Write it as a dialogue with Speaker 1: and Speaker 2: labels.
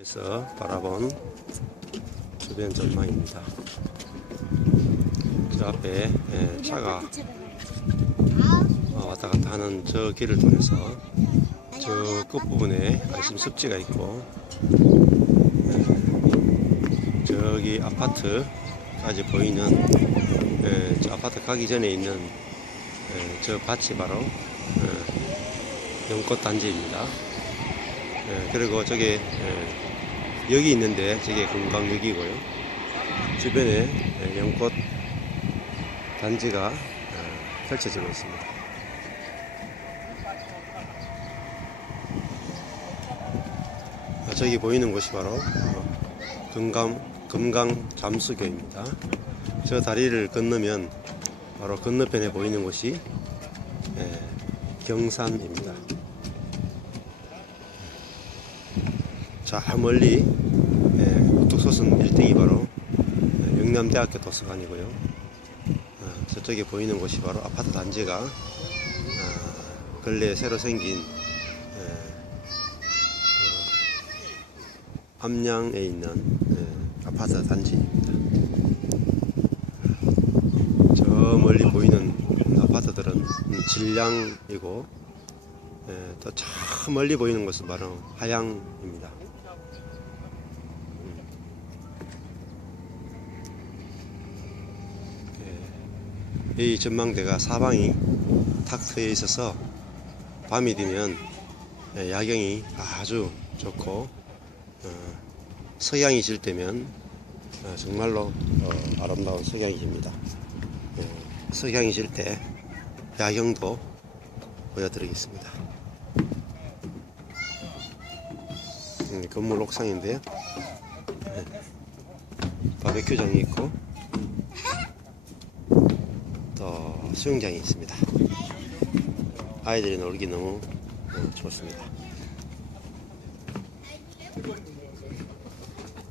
Speaker 1: 에서 바라본 주변 전망입니다. 저 앞에 예, 차가 어, 왔다 갔다 하는 저 길을 통해서 저 끝부분에 말씀 습지가 있고 예, 저기 아파트까지 보이는 예, 저 아파트 가기 전에 있는 예, 저 밭이 바로 예, 연꽃 단지입니다. 예, 그리고 예, 여기 있는데 저게 금강역이고요. 주변에 예, 연꽃 단지가 예, 펼쳐지고 있습니다. 아, 저기 보이는 곳이 바로 어, 금강 금강 잠수교입니다. 저 다리를 건너면 바로 건너편에 보이는 곳이 예, 경산입니다. 자 멀리 예, 뚝 솟은 빌딩이 바로 예, 영남대학교 도서관이고요. 아, 저쪽에 보이는 곳이 바로 아파트 단지가 아, 근래에 새로 생긴 예, 어, 함양에 있는 예, 아파트 단지입니다. 저 멀리 보이는 아파트들은 음, 진량이고 예, 또저 멀리 보이는 곳은 바로 하양입니다. 이 전망대가 사방이 탁 트여 있어서 밤이 되면 예, 야경이 아주 좋고 어, 석양이 질 때면 어, 정말로 어, 아름다운 석양이 집니다. 예, 석양이 질 때 야경도 보여드리겠습니다. 음, 건물 옥상인데요. 네. 바베큐장이 있고 또 수영장이 있습니다. 아이들이 놀기 너무 어, 좋습니다.